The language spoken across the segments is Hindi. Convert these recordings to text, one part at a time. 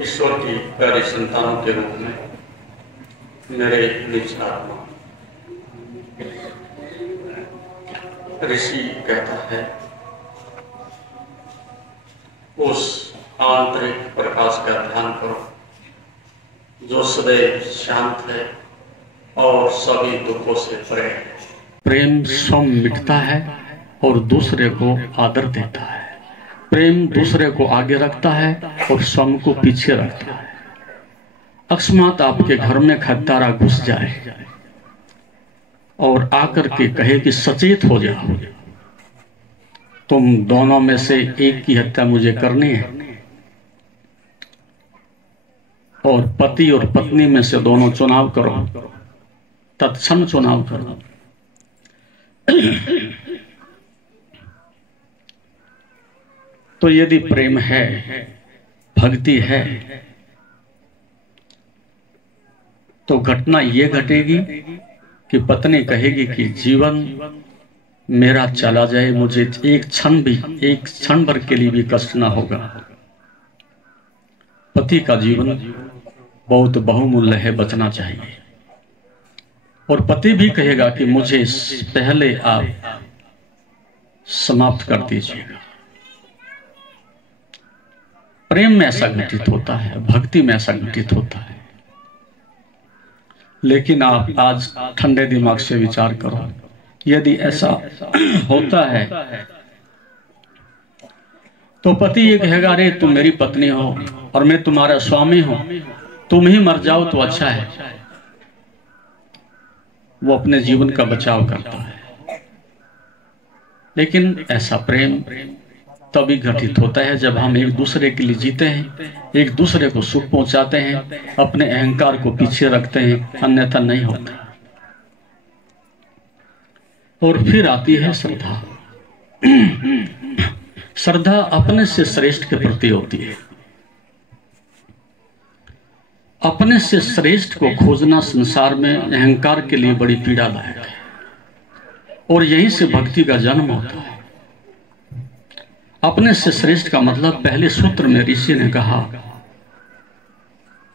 ईश्वर की प्यारी संतानों के रूप में मेरे निज आत्मा ऋषि कहता है, उस आंतरिक प्रकाश का ध्यान करो जो सदैव शांत है और सभी दुखों से परे है। प्रेम स्वयं मिटता है और दूसरे को आदर देता है। प्रेम दूसरे को आगे रखता है और स्वयं को पीछे रखता है। अकस्मात आपके घर में खद्दारा घुस जाए और आकर के कहे कि सचेत हो जाओ, तुम दोनों में से एक की हत्या मुझे करनी है, और पति और पत्नी में से दोनों चुनाव करो, तत्क्षण चुनाव करो। तो यदि प्रेम है, भक्ति है, तो घटना ये घटेगी कि पत्नी कहेगी कि जीवन मेरा चला जाए, मुझे एक क्षण भर के लिए भी कष्ट ना होगा। पति का जीवन बहुत बहुमूल्य है, बचना चाहिए। और पति भी कहेगा कि मुझे पहले आप समाप्त कर दीजिएगा। प्रेम में ऐसा घटित होता है, भक्ति में ऐसा घटित होता है। लेकिन आप आज ठंडे दिमाग से विचार करो, यदि ऐसा होता है तो पति ये कहेगा, अरे तुम मेरी पत्नी हो और मैं तुम्हारा स्वामी हूं, तुम ही मर जाओ तो अच्छा है। वो अपने जीवन का बचाव करता है। लेकिन ऐसा प्रेम तभी घटित होता है जब हम एक दूसरे के लिए जीते हैं, एक दूसरे को सुख पहुंचाते हैं, अपने अहंकार को पीछे रखते हैं, अन्यथा नहीं होता। और फिर आती है श्रद्धा। श्रद्धा अपने से श्रेष्ठ के प्रति होती है। अपने से श्रेष्ठ को खोजना संसार में अहंकार के लिए बड़ी पीड़ादायक है, और यहीं से भक्ति का जन्म होता है। अपने से श्रेष्ठ का मतलब, पहले सूत्र में ऋषि ने कहा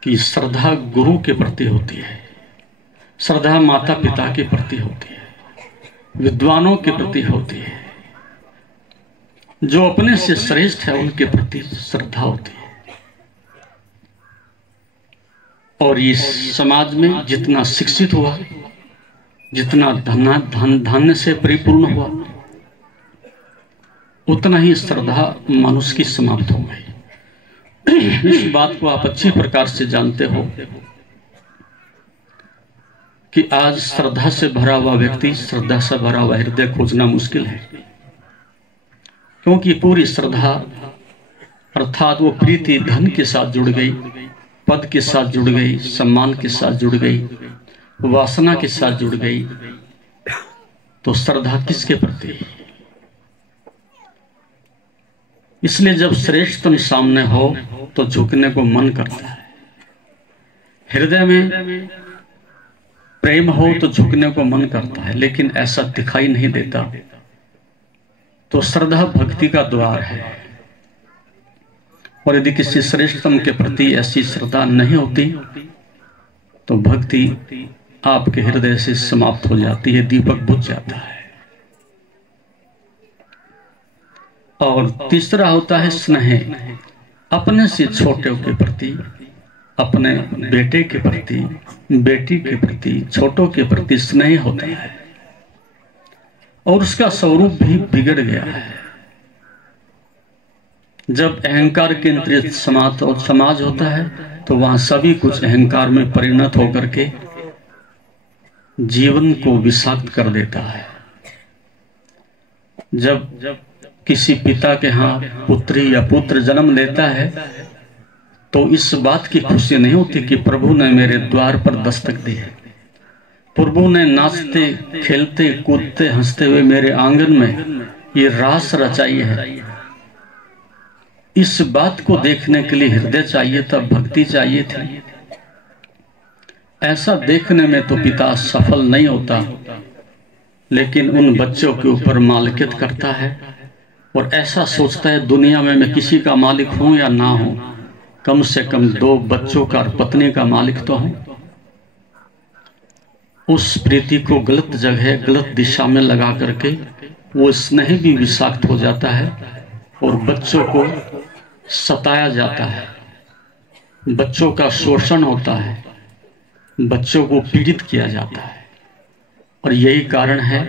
कि श्रद्धा गुरु के प्रति होती है, श्रद्धा माता पिता के प्रति होती है, विद्वानों के प्रति होती है। जो अपने से श्रेष्ठ है उनके प्रति श्रद्धा होती है। और इस समाज में जितना शिक्षित हुआ, जितना धन्य से परिपूर्ण हुआ, उतना ही श्रद्धा मनुष्य की समाप्त हो गई। इस बात को आप अच्छी प्रकार से जानते हो कि आज श्रद्धा से भरा हुआ व्यक्ति, श्रद्धा से भरा हुआ हृदय खोजना मुश्किल है। क्योंकि पूरी श्रद्धा अर्थात वो प्रीति धन के साथ जुड़ गई, पद के साथ जुड़ गई, सम्मान के साथ जुड़ गई, वासना के साथ जुड़ गई, तो श्रद्धा किसके प्रति? इसलिए जब श्रेष्ठतम सामने हो तो झुकने को मन करता है। हृदय में प्रेम हो तो झुकने को मन करता है, लेकिन ऐसा दिखाई नहीं देता। तो श्रद्धा भक्ति का द्वार है। और यदि किसी श्रेष्ठतम के प्रति ऐसी श्रद्धा नहीं होती तो भक्ति आपके हृदय से समाप्त हो जाती है, दीपक बुझ जाता है। और तीसरा होता है स्नेह। अपने से छोटे के प्रति, अपने बेटे के प्रति, बेटी के प्रति, छोटों के प्रति स्नेह होता है, और उसका स्वरूप भी बिगड़ गया है। जब अहंकार केंद्रित समाज होता है तो वहां सभी कुछ अहंकार में परिणत होकर के जीवन को विषाक्त कर देता है। जब किसी पिता के यहाँ पुत्री या पुत्र जन्म लेता है तो इस बात की खुशी नहीं होती कि प्रभु ने मेरे द्वार पर दस्तक दी है, प्रभु ने नाचते खेलते कूदते हंसते हुए मेरे आंगन में ये रास रचाई है। इस बात को देखने के लिए हृदय चाहिए था, भक्ति चाहिए थी। ऐसा देखने में तो पिता सफल नहीं होता, लेकिन उन बच्चों के ऊपर मालिकियत करता है और ऐसा सोचता है दुनिया में मैं किसी का मालिक हूं या ना हूं, कम से कम 2 बच्चों का और पत्नी का मालिक तो हूं। उस प्रीति को गलत जगह गलत दिशा में लगा करके वो स्नेह भी विषाक्त हो जाता है और बच्चों को सताया जाता है, बच्चों का शोषण होता है, बच्चों को पीड़ित किया जाता है। और यही कारण है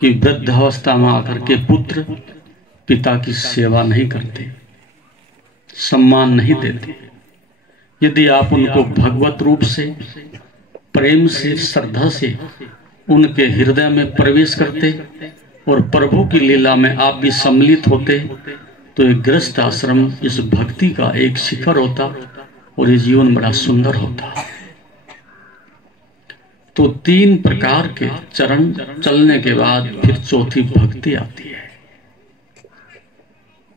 कि वृद्धावस्था में आकर के पुत्र पिता की सेवा नहीं करते, सम्मान नहीं देते। यदि आप उनको भगवत रूप से, प्रेम से, श्रद्धा से उनके हृदय में प्रवेश करते और प्रभु की लीला में आप भी सम्मिलित होते तो एक गृहस्थ आश्रम इस भक्ति का एक शिखर होता और ये जीवन बड़ा सुंदर होता। तो 3 प्रकार के चरण चलने के बाद फिर चौथी भक्ति आती है।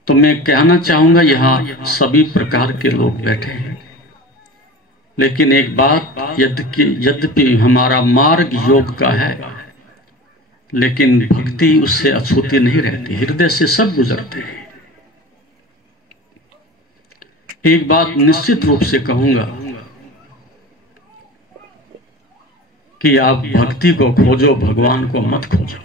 तो मैं कहना चाहूंगा यहां सभी प्रकार के लोग बैठे हैं, लेकिन एक बात, यद्यपि हमारा मार्ग योग का है, लेकिन भक्ति उससे अछूती नहीं रहती, हृदय से सब गुजरते हैं। एक बात निश्चित रूप से कहूंगा कि आप भक्ति को खोजो, भगवान को मत खोजो।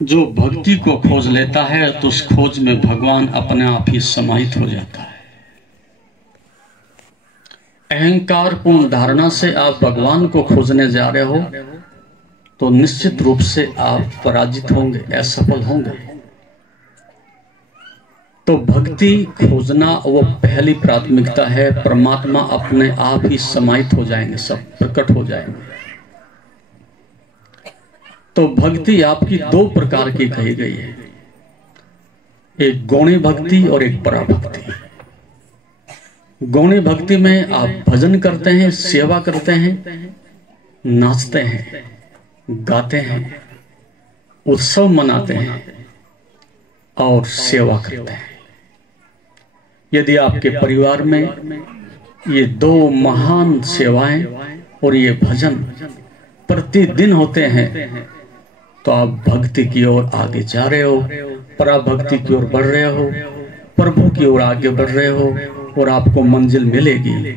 जो भक्ति को खोज लेता है तो उस खोज में भगवान अपने आप ही समाहित हो जाता है। अहंकार पूर्ण धारणा से आप भगवान को खोजने जा रहे हो तो निश्चित रूप से आप पराजित होंगे, असफल होंगे। तो भक्ति खोजना वो पहली प्राथमिकता है। परमात्मा अपने आप ही समाहित हो जाएंगे, सब प्रकट हो जाएंगे। तो भक्ति आपकी 2 प्रकार की कही गई है, एक गौणी भक्ति और एक पराभक्ति। गौणी भक्ति में आप भजन करते हैं, सेवा करते हैं, नाचते हैं, गाते हैं, उत्सव मनाते हैं और सेवा करते हैं। यदि आपके परिवार में ये 2 महान सेवाएं और ये भजन प्रतिदिन होते हैं तो आप भक्ति की ओर आगे जा रहे हो, पराभक्ति की ओर बढ़ रहे हो, प्रभु की ओर आगे बढ़ रहे हो और आपको मंजिल मिलेगी।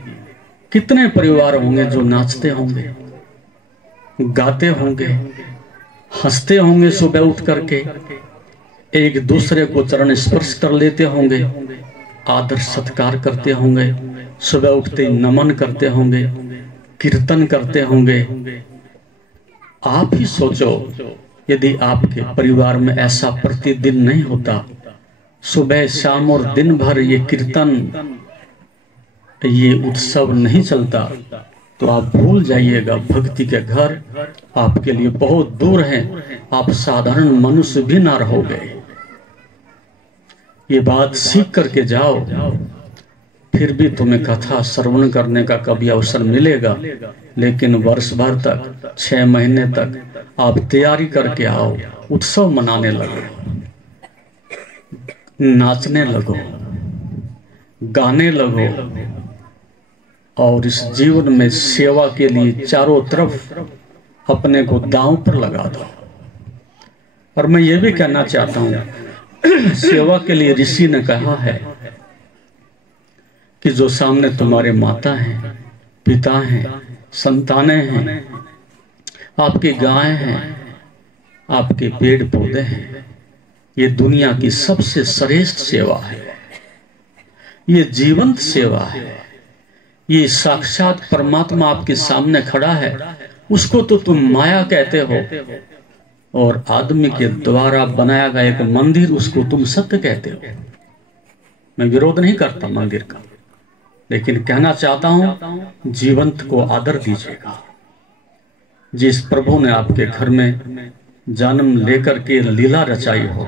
कितने परिवार होंगे जो नाचते होंगे, गाते होंगे, हंसते होंगे, सुबह उठ करके एक दूसरे को चरण स्पर्श कर लेते होंगे, आदर सत्कार करते होंगे, सुबह उठते नमन करते होंगे, कीर्तन करते होंगे। आप ही सोचो यदि आपके परिवार में ऐसा प्रतिदिन नहीं होता, सुबह शाम और दिन भर ये कीर्तन, ये उत्सव नहीं चलता, तो आप भूल जाइएगा भक्ति के घर आपके लिए बहुत दूर हैं, आप साधारण मनुष्य भी ना रहोगे। ये बात सीख करके जाओ। फिर भी तुम्हें कथा श्रवण करने का कभी अवसर मिलेगा, लेकिन वर्ष भर तक, 6 महीने तक आप तैयारी करके आओ, उत्सव मनाने लगो, नाचने लगो, गाने लगो और इस जीवन में सेवा के लिए चारों तरफ अपने को दांव पर लगा दो। और मैं ये भी कहना चाहता हूं, सेवा के लिए ऋषि ने कहा है कि जो सामने तुम्हारे माता हैं, पिता हैं, संतानें हैं, आपकी गायें हैं, आपके पेड़ पौधे हैं, ये दुनिया की सबसे श्रेष्ठ सेवा है, ये जीवंत सेवा है। ये साक्षात परमात्मा आपके सामने खड़ा है, उसको तो तुम माया कहते हो, और आदमी के द्वारा बनाया गया एक मंदिर, उसको तुम सत्य कहते हो। मैं विरोध नहीं करता मंदिर का, लेकिन कहना चाहता हूं जीवंत को आदर दीजिएगा। जिस प्रभु ने आपके घर में जन्म लेकर के लीला रचाई हो,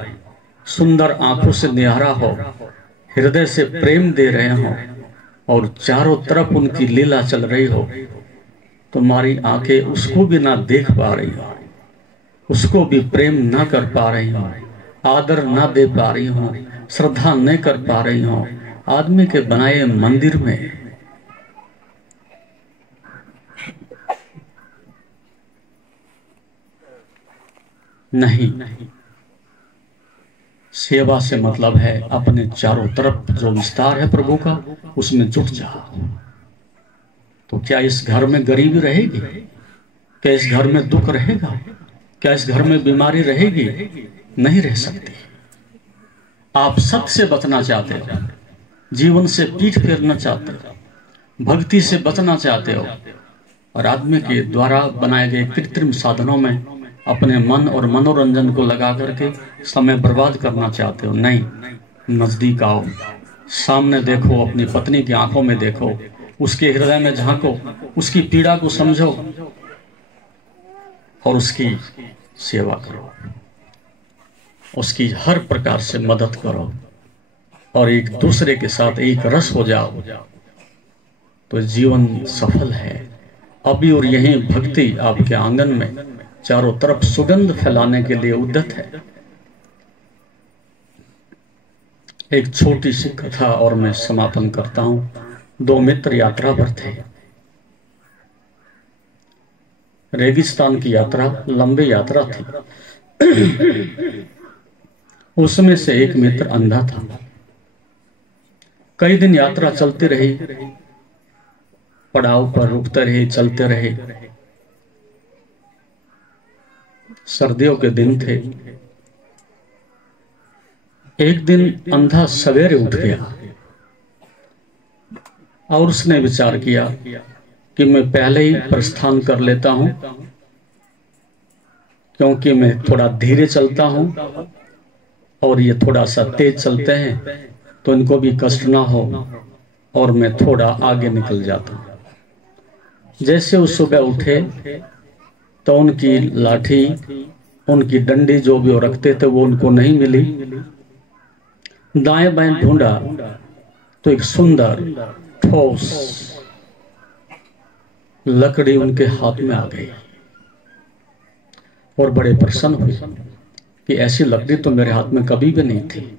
सुंदर आंखों से निहारा हो, हृदय से प्रेम दे रहे हो और चारों तरफ उनकी लीला चल रही हो, तुम्हारी आंखें उसको भी ना देख पा रही हो, उसको भी प्रेम ना कर पा रही हो, आदर ना दे पा रही हो, श्रद्धा नहीं कर पा रही हो, आदमी के बनाए मंदिर में नहीं। सेवा से मतलब है अपने चारों तरफ जो विस्तार है प्रभु का उसमें जुट जाओ। तो क्या इस घर में गरीबी रहेगी? क्या इस घर में दुख रहेगा? क्या इस घर में बीमारी रहेगी? नहीं रह सकती। आप सत्य से बचना चाहते हो, जीवन से पीठ फेरना चाहते हो, भक्ति से बचना चाहते हो और आदमी के द्वारा बनाए गए कृत्रिम साधनों में अपने मन और मनोरंजन को लगा करके समय बर्बाद करना चाहते हो। नहीं, नजदीक आओ, सामने देखो, अपनी पत्नी की आंखों में देखो, उसके हृदय में झांको, उसकी पीड़ा को समझो और उसकी सेवा करो, उसकी हर प्रकार से मदद करो और एक दूसरे के साथ एक रस हो जाओ तो जीवन सफल है। अभी और यही भक्ति आपके आंगन में चारों तरफ सुगंध फैलाने के लिए उद्यत है। एक छोटी सी कथा और मैं समापन करता हूं। दो मित्र यात्रा पर थे। रेगिस्तान की यात्रा लंबी यात्रा थी। उसमें से एक मित्र अंधा था। कई दिन यात्रा चलती रही, पड़ाव पर रुकते रहे, चलते रहे। सर्दियों के दिन थे। एक दिन अंधा सवेरे उठ गया और उसने विचार किया कि मैं पहले ही प्रस्थान कर लेता हूं, क्योंकि मैं थोड़ा धीरे चलता हूं और ये थोड़ा सा तेज चलते हैं तो इनको भी कष्ट ना हो और मैं थोड़ा आगे निकल जाता हूं। जैसे वो सुबह उठे तो उनकी लाठी, उनकी डंडी जो भी वो रखते थे वो उनको नहीं मिली। दाएं बाएं ढूंढा तो एक सुंदर ठोस लकड़ी उनके हाथ में आ गई और बड़े प्रसन्न हुए कि ऐसी लकड़ी तो मेरे हाथ में कभी भी नहीं थी,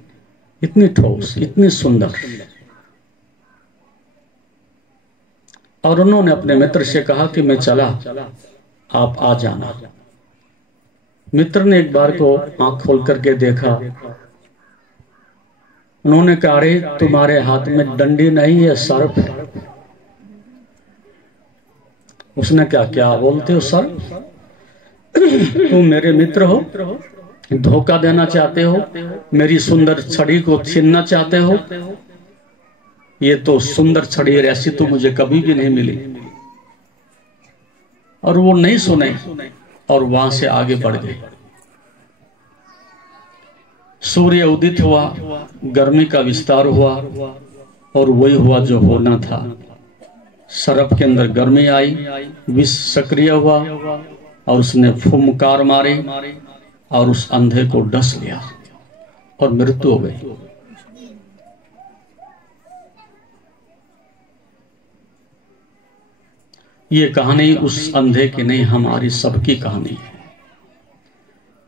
इतनी ठोस, इतनी सुंदर। और उन्होंने अपने मित्र से कहा कि मैं चला, आप आ जाना। मित्र ने एक बार को आंख खोल करके देखा। उन्होंने कहा, अरे तुम्हारे हाथ में डंडी नहीं है, सर्प है। उसने क्या क्या बोलते हो सर? तुम मेरे मित्र हो, धोखा देना चाहते हो, मेरी सुंदर छड़ी को छीनना चाहते हो? ये तो सुंदर छड़ी ऐसी तो मुझे कभी भी नहीं मिली। और वो नहीं सुने और वहां से आगे बढ़ गए। सूर्य उदित हुआ, गर्मी का विस्तार हुआ और वही हुआ जो होना था। सर्प के अंदर गर्मी आई, विष सक्रिय हुआ और उसने फुमकार मारी और उस अंधे को डस लिया और मृत्यु हो गई। ये कहानी उस अंधे की नहीं, हमारी सबकी कहानी है।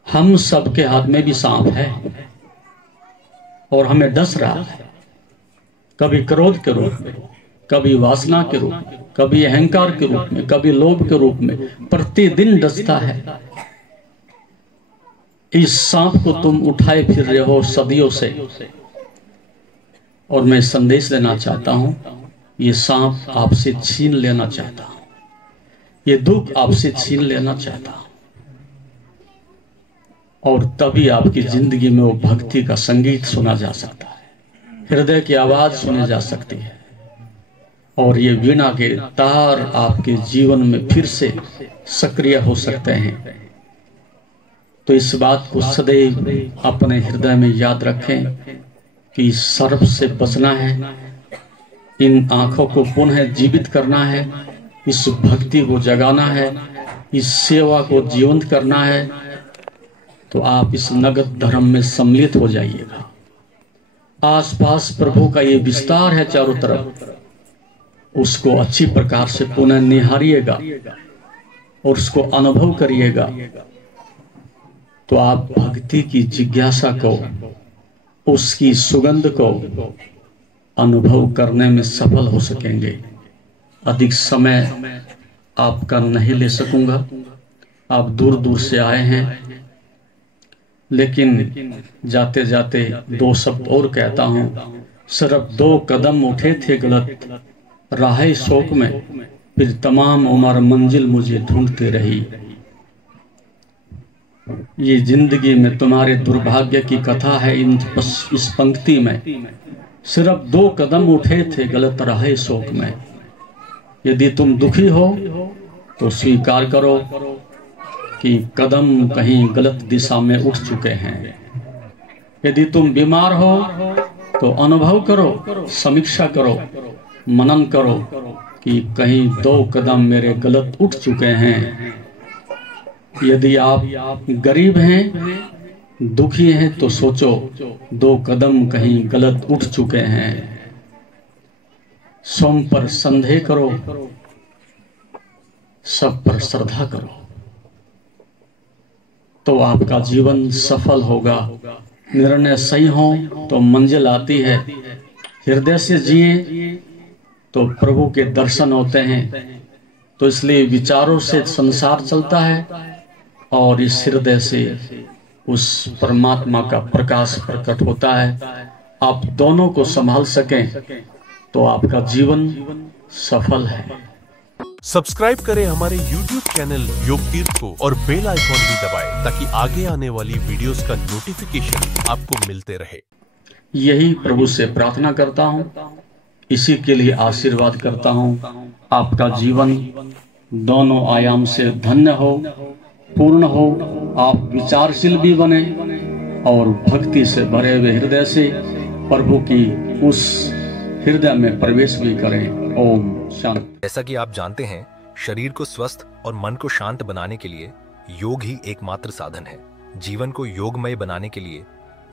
हम सबके हाथ में भी सांप है और हमें डस रहा है, कभी क्रोध के रूप में, कभी वासना के रूप में, कभी अहंकार के रूप में, कभी लोभ के रूप में, प्रतिदिन डसता है। इस सांप को तुम उठाए फिर रहे हो सदियों से और मैं संदेश देना चाहता हूं, ये सांप आपसे छीन लेना चाहता हूं, ये दुख आपसे छीन लेना चाहता हूं। और तभी आपकी जिंदगी में वो भक्ति का संगीत सुना जा सकता है, हृदय की आवाज सुनी जा सकती है और ये वीणा के तार आपके जीवन में फिर से सक्रिय हो सकते हैं। तो इस बात को सदैव अपने हृदय में याद रखें कि सर्प से बचना है, इन आंखों को पुनः जीवित करना है, इस भक्ति को जगाना है, इस सेवा को जीवंत करना है। तो आप इस नगद धर्म में सम्मिलित हो जाइएगा। आसपास प्रभु का ये विस्तार है चारों तरफ, उसको अच्छी प्रकार से पुनः निहारिएगा और उसको अनुभव करिएगा। तो आप भक्ति की जिज्ञासा को, उसकी सुगंध को अनुभव करने में सफल हो सकेंगे। अधिक समय आपका नहीं ले सकूंगा, आप दूर दूर से आए हैं, लेकिन जाते जाते दो शब्द और कहता हूं। सिर्फ 2 कदम उठे थे गलत राह शोक में, फिर तमाम उम्र मंजिल मुझे ढूंढती रही। ये जिंदगी में तुम्हारे दुर्भाग्य की कथा है इस पंक्ति में। सिर्फ 2 कदम उठे थे गलत राह शोक में। यदि तुम दुखी हो तो स्वीकार करो कि कदम कहीं गलत दिशा में उठ चुके हैं। यदि तुम बीमार हो तो अनुभव करो, समीक्षा करो, मनन करो कि कहीं 2 कदम मेरे गलत उठ चुके हैं। यदि आप गरीब हैं, दुखी हैं तो सोचो 2 कदम कहीं गलत उठ चुके हैं। सोम पर संदेह करो, सब पर श्रद्धा करो, तो आपका जीवन सफल होगा। निर्णय सही हो तो मंजिल आती है। हृदय से जिए तो प्रभु के दर्शन होते हैं। तो इसलिए विचारों से संसार चलता है और इस हृदय से उस परमात्मा का प्रकाश प्रकट होता है। आप दोनों को संभाल सकें तो आपका जीवन सफल है। सब्सक्राइब करें हमारे YouTube चैनल योग तीर्थ को और बेल आइकॉन भी दबाएं ताकि आगे आने वाली वीडियोस का नोटिफिकेशन आपको मिलते रहे। यही प्रभु से प्रार्थना करता हूँ, इसी के लिए आशीर्वाद करता हूँ। आपका जीवन दोनों आयाम से धन्य हो, पूर्ण हो। आप विचारशील भी बने और भक्ति से भरे हुए हृदय से प्रभु की उस हृदय में प्रवेश भी करें। ओम शांति। जैसा कि आप जानते हैं, शरीर को स्वस्थ और मन को शांत बनाने के लिए योग ही एकमात्र साधन है। जीवन को योगमय बनाने के लिए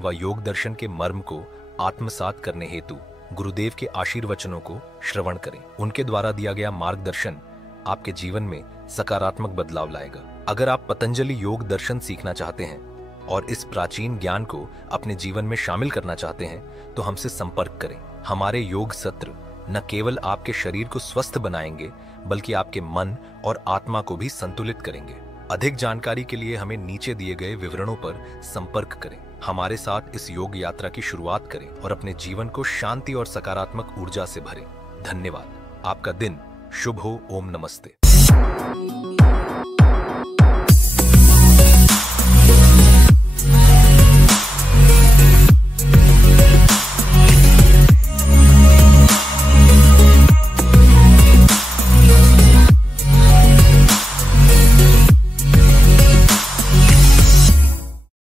व योग दर्शन के मर्म को आत्मसात करने हेतु गुरुदेव के आशीर्वचनों को श्रवण करें। उनके द्वारा दिया गया मार्गदर्शन आपके जीवन में सकारात्मक बदलाव लाएगा। अगर आप पतंजलि योग दर्शन सीखना चाहते हैं और इस प्राचीन ज्ञान को अपने जीवन में शामिल करना चाहते हैं तो हमसे संपर्क करें। हमारे योग सत्र न केवल आपके शरीर को स्वस्थ बनाएंगे बल्कि आपके मन और आत्मा को भी संतुलित करेंगे। अधिक जानकारी के लिए हमें नीचे दिए गए विवरणों पर संपर्क करें। हमारे साथ इस योग यात्रा की शुरुआत करें और अपने जीवन को शांति और सकारात्मक ऊर्जा से भरें। धन्यवाद। आपका दिन शुभ हो। ओम नमस्ते।